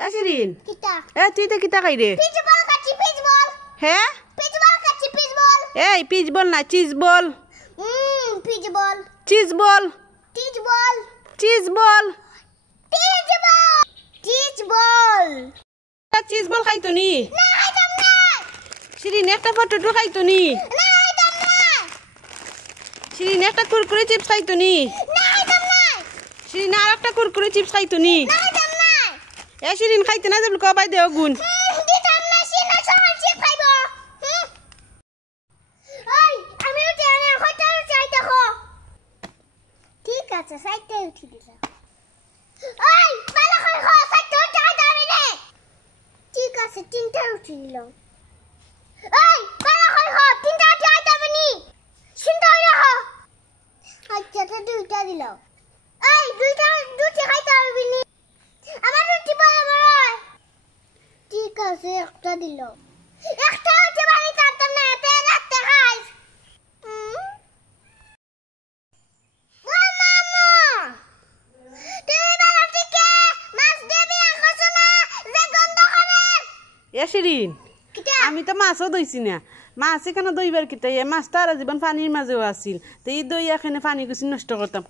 Shirin. Kita. Tuh itu kita kayak deh. Pitch ball kaci pitch ball. Heh? Pitch ball kaci pitch ball. Pitch ball na cheese ball. Pitch ball. Cheese ball. Pitch ball. Cheese ball. Pitch ball. Pitch ball. Cheese ball খাই তো নি না খাইতাম না শিরিন একটা potato খাই তো নি না খাইতাম না শিরিন একটা কুরকুরে চিপস খাই তো নি না খাইতাম না শিরিন আর একটা কুরকুরে চিপস খাই তো নি না খাইতাম না শিরিন খাইতে না যাবল কবাই দেও গুণ দিতাম না সিনা সহজ চিপ খাইব ওই আমি উঠে আনে কয়টা চাই দেখো ঠিক আছে সাইডে উঠি দিলাম ওই ভালো করে খা সাইডে উঠে যাবে না ঠিক আছে তিনটা উঠি দিলাম ওই ভালো করে খা তিনটা উঠে যাবে নি শুনতে রাখো আচ্ছা তো দুইটা দিলাম ওই দুটি খাইতে পারবি নি আমার রুটি বড় বড় ঠিক আছে একটা দিলাম একটা উঠে বাড়ি কাটতাম না এতে রাখতে খাইস শিরিন আমি তো মাছও দইছি না মাছ এখানে দইবার কিতা মাছ তো আর জীবন পানির মাঝেও আছিল তো এই দই এখানে পানি কিছু নষ্ট করতাম